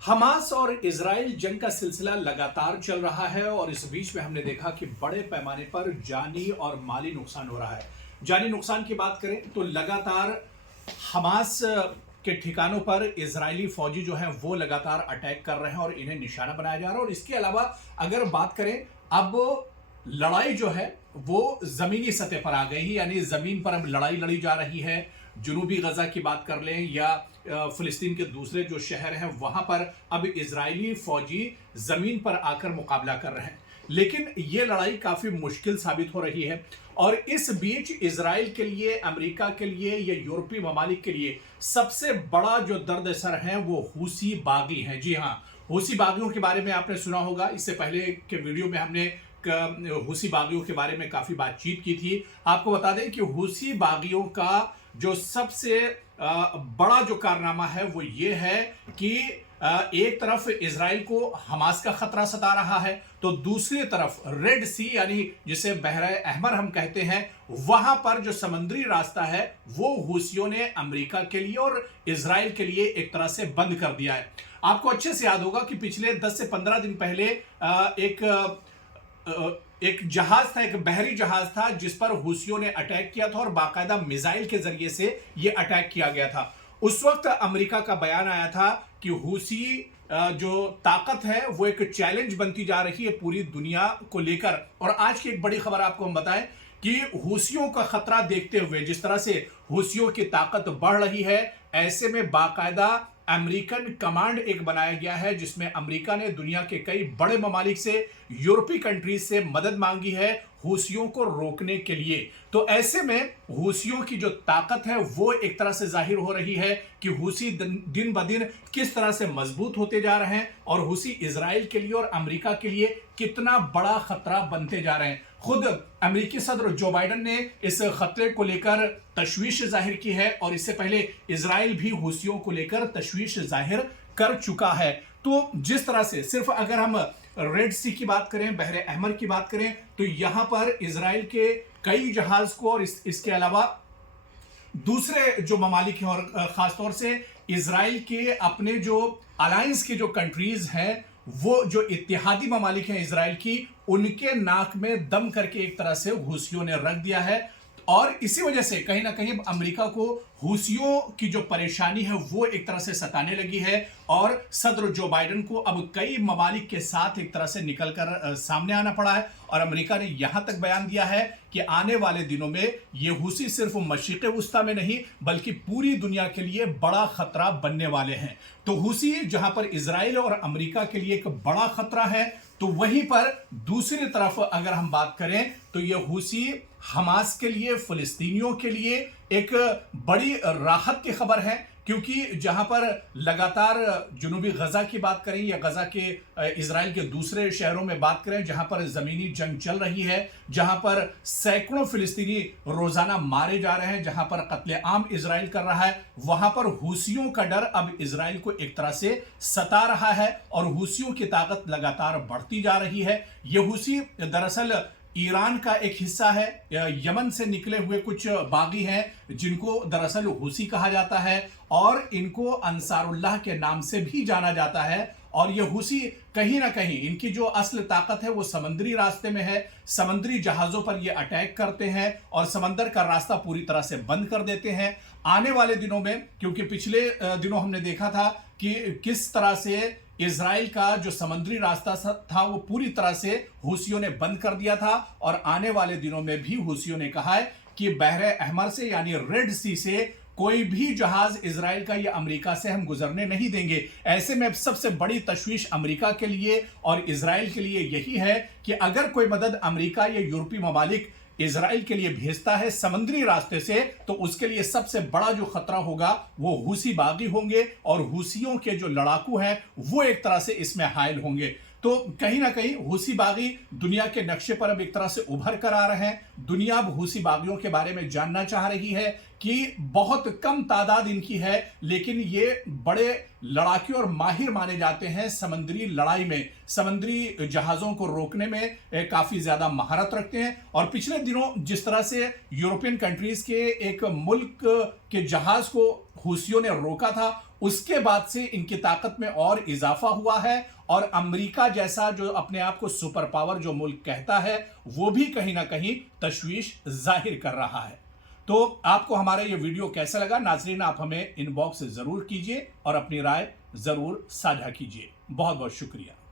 Hamas और Israel जंग का सिलसिला लगातार चल रहा है और इस बीच में हमने देखा कि बड़े पैमाने पर जानी और माली नुकसान हो रहा है। जानी नुकसान की बात करें तो लगातार हमास के ठिकानों पर इजरायली फौजी जो हैं वो लगातार अटैक कर रहे हैं और इन्हें निशाना बनाया जा रहा है। और इसके अलावा अगर बात करें, अब लड़ाई जो है वो जमीनी सतह पर आ गई है, यानी जमीन पर अब लड़ाई लड़ी जा रही है। जनूबी गजा की बात कर लें या फिलिस्तीन के दूसरे जो शहर हैं वहां पर अब इजरायली फौजी जमीन पर आकर मुकाबला कर रहे हैं, लेकिन ये लड़ाई काफी मुश्किल साबित हो रही है। और इस बीच इजराइल के लिए, अमेरिका के लिए या यूरोपीय ममालिक के लिए सबसे बड़ा जो दर्द असर है वो हूसी बागी हैं। जी हाँ, हूसी बागियों के बारे में आपने सुना होगा। इससे पहले के वीडियो में हमने हूसी बागियों के बारे में काफी बातचीत की थी। आपको बता दें कि हूसी बागियों का जो सबसे बड़ा जो कारनामा है वो ये है कि एक तरफ इजराइल को हमास का खतरा सता रहा है, तो दूसरी तरफ रेड सी यानी जिसे बहरे अहमर हम कहते हैं, वहां पर जो समुद्री रास्ता है वो हूसियों ने अमेरिका के लिए और इजराइल के लिए एक तरह से बंद कर दिया है। आपको अच्छे से याद होगा कि पिछले 10 से 15 दिन पहले एक जहाज था, एक बहरी जहाज था जिस पर हूसियों ने अटैक किया था और बाकायदा मिसाइल के जरिए से यह अटैक किया गया था। उस वक्त अमेरिका का बयान आया था कि हूसी जो ताकत है वो एक चैलेंज बनती जा रही है पूरी दुनिया को लेकर। और आज की एक बड़ी खबर आपको हम बताएं कि हूसियों का खतरा देखते हुए जिस तरह से हूसियों की ताकत बढ़ रही है, ऐसे में बाकायदा अमेरिकन कमांड एक बनाया गया है जिसमें अमेरिका ने दुनिया के कई बड़े ममालिक से, यूरोपीय कंट्रीज से मदद मांगी है हूसियों को रोकने के लिए। तो ऐसे में हूसियों की जो ताकत है वो एक तरह से जाहिर हो रही है कि हूसी दिन ब दिन किस तरह से मजबूत होते जा रहे हैं और हूसी इजराइल के लिए और अमेरिका के लिए कितना बड़ा खतरा बनते जा रहे हैं। खुद अमेरिकी सदर जो बाइडेन ने इस खतरे को लेकर तशवीश जाहिर की है और इससे पहले इजराइल भी हूसियों को लेकर तशवीश जाहिर कर चुका है। तो जिस तरह से सिर्फ अगर हम रेड सी की बात करें, बहरे अहमर की बात करें, तो यहां पर इजराइल के कई जहाज को और इसके अलावा दूसरे जो ममालिक हैं और खासतौर से इजराइल के अपने जो अलायंस की जो कंट्रीज हैं, वो जो इत्तेहादी ममालिक हैं इजराइल की, उनके नाक में दम करके एक तरह से हूसियों ने रख दिया है। और इसी वजह से कहीं ना कहीं अमेरिका को हूसियों की जो परेशानी है वो एक तरह से सताने लगी है और सदर जो बाइडेन को अब कई ममालिक के साथ एक तरह से निकलकर सामने आना पड़ा है। और अमेरिका ने यहां तक बयान दिया है कि आने वाले दिनों में ये हूसी सिर्फ मशरिक़ वुस्ता में नहीं बल्कि पूरी दुनिया के लिए बड़ा खतरा बनने वाले हैं। तो हूसी जहां पर इजराइल और अमेरिका के लिए एक बड़ा खतरा है, तो वहीं पर दूसरी तरफ अगर हम बात करें तो ये हूसी हमास के लिए, फिलिस्तीनियों के लिए एक बड़ी राहत की खबर है, क्योंकि जहां पर लगातार जनूबी गजा की बात करें या गजा के इजराइल के दूसरे शहरों में बात करें जहां पर जमीनी जंग चल रही है, जहां पर सैकड़ों फिलिस्तीनी रोजाना मारे जा रहे हैं, जहां पर कत्लेआम इजराइल कर रहा है, वहां पर हूसियों का डर अब इजराइल को एक तरह से सता रहा है और हूसियों की ताकत लगातार बढ़ती जा रही है। ये हूसी दरअसल ईरान का एक हिस्सा है, यमन से निकले हुए कुछ बागी हैं जिनको दरअसल हूसी कहा जाता है और इनको अंसारुल्लाह के नाम से भी जाना जाता है। और ये हूसी कहीं ना कहीं इनकी जो असल ताकत है वो समुद्री रास्ते में है। समुद्री जहाजों पर ये अटैक करते हैं और समंदर का रास्ता पूरी तरह से बंद कर देते हैं। आने वाले दिनों में, क्योंकि पिछले दिनों हमने देखा था कि किस तरह से इजराइल का जो समुद्री रास्ता था वो पूरी तरह से हूसियों ने बंद कर दिया था, और आने वाले दिनों में भी हूसियों ने कहा है कि बहरे अहमर से यानी रेड सी से कोई भी जहाज इजराइल का या अमेरिका से हम गुजरने नहीं देंगे। ऐसे में सबसे बड़ी तशवीश अमेरिका के लिए और इजराइल के लिए यही है कि अगर कोई मदद अमेरिका या यूरोपीय ममालिक इजराइल के लिए भेजता है समुद्री रास्ते से, तो उसके लिए सबसे बड़ा जो खतरा होगा वो हूसी बागी होंगे और हूसियों के जो लड़ाकू हैं वो एक तरह से इसमें हायल होंगे। तो कहीं ना कहीं हूसी बागी दुनिया के नक्शे पर अब एक तरह से उभर कर आ रहे हैं। दुनिया अब हूसी बागियों के बारे में जानना चाह रही है कि बहुत कम तादाद इनकी है, लेकिन ये बड़े लड़ाके और माहिर माने जाते हैं समुद्री लड़ाई में, समुद्री जहाजों को रोकने में काफी ज्यादा महारत रखते हैं। और पिछले दिनों जिस तरह से यूरोपियन कंट्रीज के एक मुल्क کہ جہاز کو حوثیوں نے روکا تھا اس کے بعد سے ان کی طاقت میں اور اضافہ ہوا ہے، اور امریکہ جیسا جو اپنے آپ کو سپر پاور جو ملک کہتا ہے وہ بھی کہیں نہ کہیں تشویش ظاہر کر رہا ہے۔ تو آپ کو ہمارا یہ ویڈیو کیسا لگا ناظرین، آپ ہمیں ان باکس ضرور کیجئے اور اپنی رائے ضرور ساجھا کیجئے۔ بہت بہت شکریہ۔